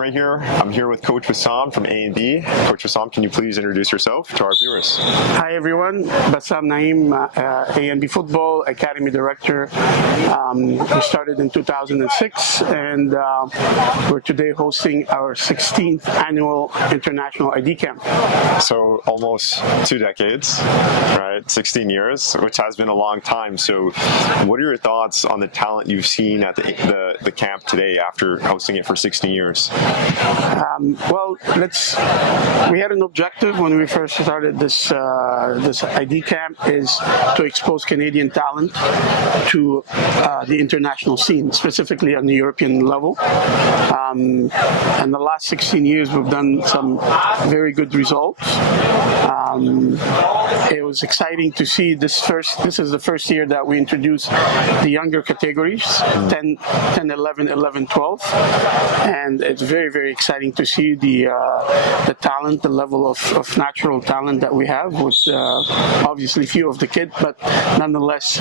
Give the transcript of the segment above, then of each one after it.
Rae here. I'm here with Coach Bassam from ANB. Coach Bassam, can you please introduce yourself to our viewers? Hi everyone, Bassam Naim, ANB Futbol Academy Director. We started in 2006 and we're today hosting our 16th annual International ID Camp. So almost 2 decades, right? 16 years, which has been a long time. So what are your thoughts on the talent you've seen at the camp today after hosting it for 16 years? Well, we had an objective when we first started this ID camp is to expose Canadian talent to the international scene, specifically on the European level. And the last 16 years we've done some very good results. It was exciting to see this is the first year that we introduced the younger categories, 10, 11, 11, 12, and it's very, very exciting to see the talent, the level of natural talent that we have with obviously few of the kids, but nonetheless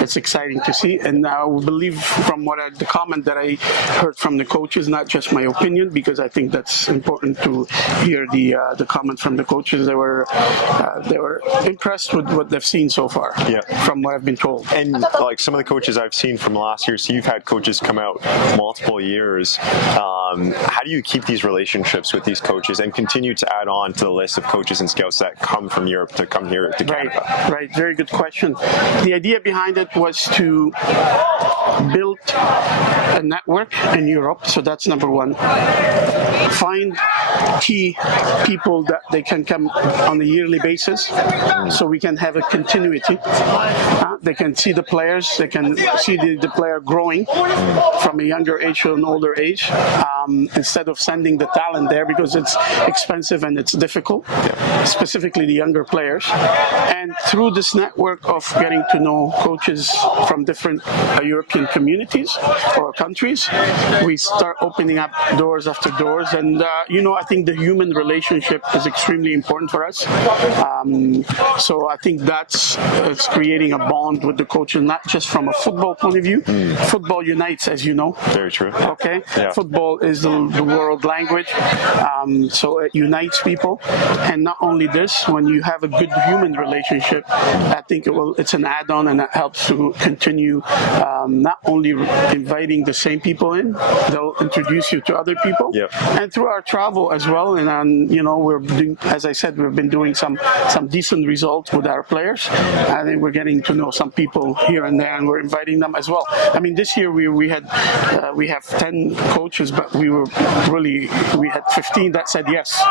it's exciting to see. And I believe from the comment that I heard from the coaches, not just my opinion, because I think that's important to hear the comment from the coaches. They were impressed with what they've seen so far, from what I've been told. And like some of the coaches I've seen from last year, so you've had coaches come out multiple years. How do you keep these relationships with these coaches and continue to add on to the list of coaches and scouts that come from Europe to come here to Canada? Right, very good question. The idea behind it was to build a network in Europe, so that's number one. Find key people that they can come on a yearly basis, so we can have a continuity. They can see the players, they can see the player growing from a younger age to an older age, instead of sending the talent there because it's expensive and it's difficult, specifically the younger players. And through this network of getting to know coaches from different European communities or countries, we start opening up doors after doors. And I think the human relationship is extremely important for us. So I think it's creating a bond with the coaches, not just from a football point of view. Football unites, as you know. Very true. Okay. Yeah. Football is the world language, so it unites people. And not only this, when you have a good human relationship, I think it's an add-on, and it helps to continue not only inviting the same people in, they'll introduce you to other people, and through our travel as well. And we're doing, as I said, we've been doing some decent results with our players. I think we're getting to know some people here and there, and we're inviting them as well. I mean, this year we have 10 coaches, but we had 15 that said yes,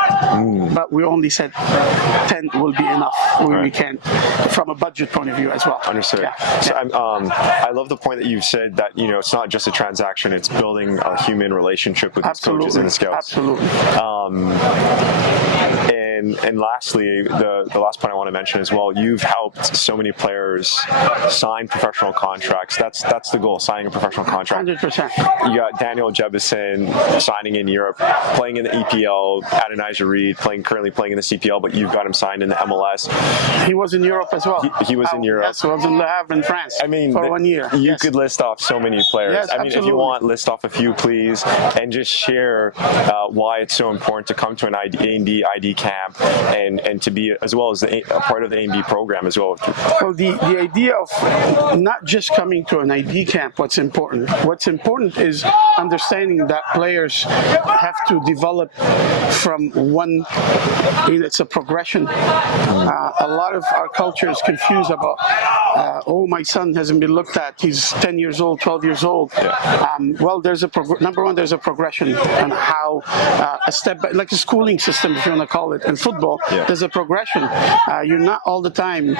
but we only said 10 will be enough. We can, from a budget point of view as well. Understood. Yeah. So I love the point that you've said that it's not just a transaction; it's building a human relationship with these coaches and the scouts. Absolutely. And lastly, the last point I want to mention as well, you've helped so many players sign professional contracts. That's the goal, signing a professional contract. 100%. You got Jebbison signing in Europe, playing in the EPL, Adonijah Reid currently playing in the CPL, but you've got him signed in the MLS. He was in Europe as well. He was in Europe. Yes, he was in Le Havre in France for 1 year. You could list off so many players. Yes, I mean, if you want, list off a few, please, and just share why it's so important to come to an ANB ID camp and to be, as well as a part of the ANB program as well. Well, the idea of not just coming to an ID camp, what's important is understanding that players have to develop from one, it's a progression. A lot of our culture is confused about, my son hasn't been looked at, he's 10 years old, 12 years old. Well, there's number one, there's a progression on how a step, like a schooling system, if you want to call it, in football, there's a progression. You're not all the time,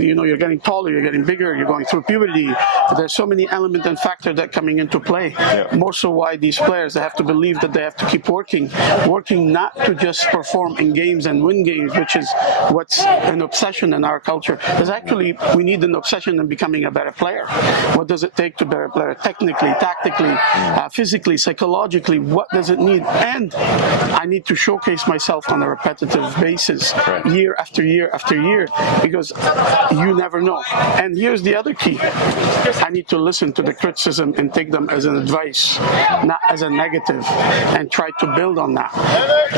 you're getting taller, you're getting bigger, you're going through puberty. There's so many elements and factors that coming into play. More so why these players, they have to believe that they have to keep working not to just perform in games and win games, which is what's an obsession in our culture. There's actually, we need need an obsession in becoming a better player. What does it take to be a better player? Technically, tactically, physically, psychologically, what does it need? And I need to showcase myself on a repetitive basis, year after year after year, because you never know. And here's the other key. I need to listen to the criticism and take them as an advice, not as a negative, and try to build on that.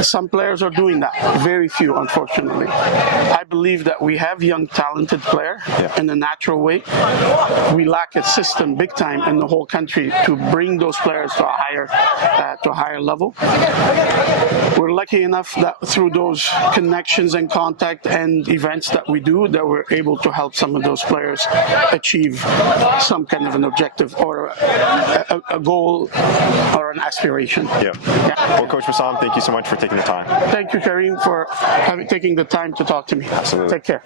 Some players are doing that, very few, unfortunately. I believe that we have young, talented players in a natural way. We lack a system big time in the whole country to bring those players to a higher level. We're lucky enough that through those connections and contact and events that we do, that we're able to help some of those players achieve some kind of an objective or a goal or an aspiration. Well, Coach Bassam, thank you so much for taking the time. Thank you, Kareem, for taking the time to talk to me. Absolutely. Take care.